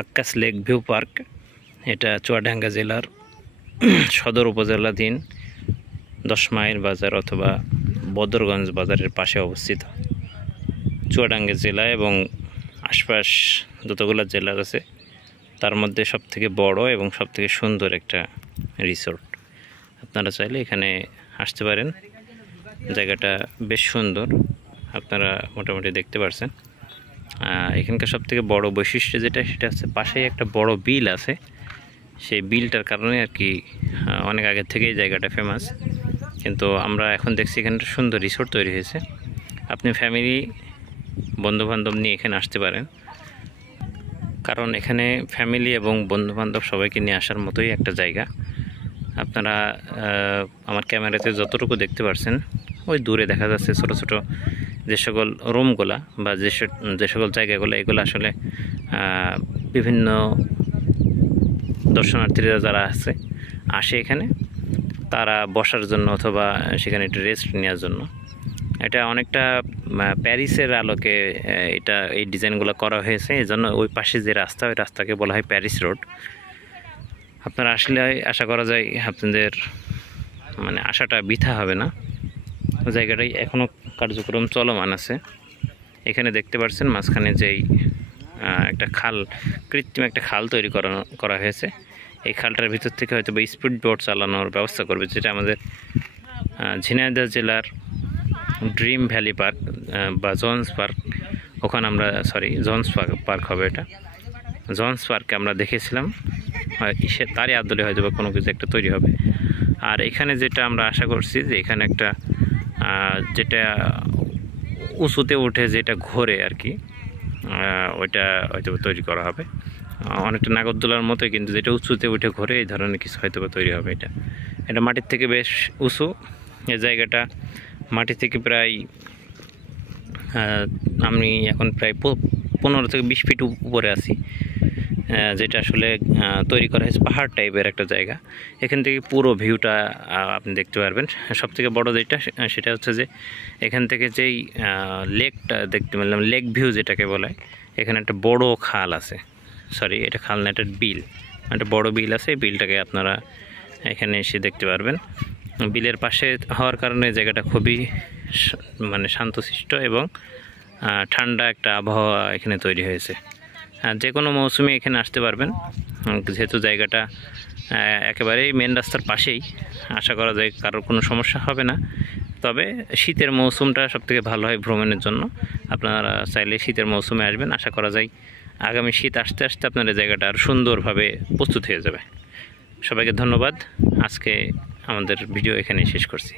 Akkas lake view park. এটা চুয়াডাঙ্গা জেলার সদর উপজেলাধীন 10 মাইল বাজার অথবা বদরগঞ্জ বাজারের পাশে অবস্থিত। চুয়াডাঙ্গা জেলা এবং আশপাশ যতগুলো জেলা আছে তার মধ্যে সবথেকে বড় এবং সবথেকে সুন্দর একটা রিসোর্ট। আপনারা চাইলে এখানে আসতে পারেন। জায়গাটা বেশ সুন্দর, আপনারা মোটামুটি দেখতে পাচ্ছেন। এখানকার সবথেকে বড় বৈশিষ্ট্য যেটা, সেটা হচ্ছে পাশেই একটা বড় বিল আছে। সেই বিলটার কারণে আর কি অনেক আগে থেকেই জায়গাটা ফেমাস। কিন্তু আমরা এখন দেখছি এখানে সুন্দর রিসোর্ট তৈরি হয়েছে। আপনি ফ্যামিলি বন্ধুবান্ধব নিয়ে এখানে আসতে পারেন, কারণ এখানে ফ্যামিলি এবং বন্ধুবান্ধব সবাইকে নিয়ে আসার মতোই একটা জায়গা। আপনারা আমার ক্যামেরাতে যতটুকু দেখতে পাচ্ছেন, ওই দূরে দেখা যাচ্ছে ছোট ছোট যে সকল রুমগুলা বা যে সকল জায়গাগুলো, এগুলো আসলে বিভিন্ন দর্শনার্থীরা যারা আসে এখানে, তারা বসার জন্য অথবা সেখানে একটু রেস্ট নেওয়ার জন্য। এটা অনেকটা প্যারিসের আলোকে এই ডিজাইনগুলো করা হয়েছে। এই জন্য ওই পাশে যে রাস্তা, ওই রাস্তাকে বলা হয় প্যারিস রোড। আপনারা আসলে আশা করা যায় আপনাদের আশাটা বৃথা হবে না। জায়গাটাই এখনও কার্যক্রম চলমান আছে। এখানে দেখতে পাচ্ছেন মাঝখানে যেই একটা খাল, কৃত্রিম একটা খাল তৈরি করা হয়েছে। এই খালটার ভিতর থেকে হয়তো স্পিড বোট চালানোর ব্যবস্থা করবে, যেটা আমাদের ঝিনাইদহ জেলার ড্রিম ভ্যালি পার্ক বা জোন্স পার্ক, ওখানে আমরা জোন্স পার্ক হবে এটা। জোন্স পার্কে আমরা দেখেছিলাম, তারই আদলে হয়তো বা কোনো কিছু একটা তৈরি হবে। আর এখানে যেটা আমরা আশা করছি যে এখানে একটা যেটা উঁচুতে উঠে যেটা ঘোরে আর কি, ওইটা হয়তো তৈরি করা হবে। অনেকটা নাগরদোলার মতোই, কিন্তু যেটা উঁচুতে উঠে ঘোরে, এই ধরনের কিছু হয়তো বা তৈরি হবে। এটা মাটির থেকে বেশ উঁচু। এই জায়গাটা মাটি থেকে প্রায় আমি এখন প্রায় 15 থেকে 20 ফিট উপরে আছি, যেটা আসলে তৈরি করা হয়েছে পাহাড় টাইপের একটা জায়গা। এখান থেকে পুরো ভিউটা আপনি দেখতে পারবেন। সবথেকে বড় যেটা, সেটা হচ্ছে যে এখান থেকে যেই লেকটা দেখতে পেলাম, লেক ভিউ যেটাকে বলে, এখানে একটা বড় খাল আছে। এটা খাল না, এটা বিল, একটা বড় বিল আছে। এই বিলটাকে আপনারা এখানে এসে দেখতে পারবেন। বিলের পাশে হওয়ার কারণে জায়গাটা খুবই শান্তশিষ্ট এবং ঠান্ডা একটা আবহাওয়া এখানে তৈরি হয়েছে। যে কোনো মৌসুমে এখানে আসতে পারবেন, যেহেতু জায়গাটা একেবারেই মেন রাস্তার পাশেই। আশা করা যায় কারোর কোনো সমস্যা হবে না। তবে শীতের মৌসুমটা সবথেকে ভালো হয় ভ্রমণের জন্য। আপনারা চাইলে শীতের মৌসুমে আসবেন। আশা করা যায় আগামী শীত আসতে আসতে আপনার জায়গাটা আরও সুন্দরভাবে প্রস্তুত হয়ে যাবে। সবাইকে ধন্যবাদ। আজকে আমাদের ভিডিও এখানে শেষ করছি।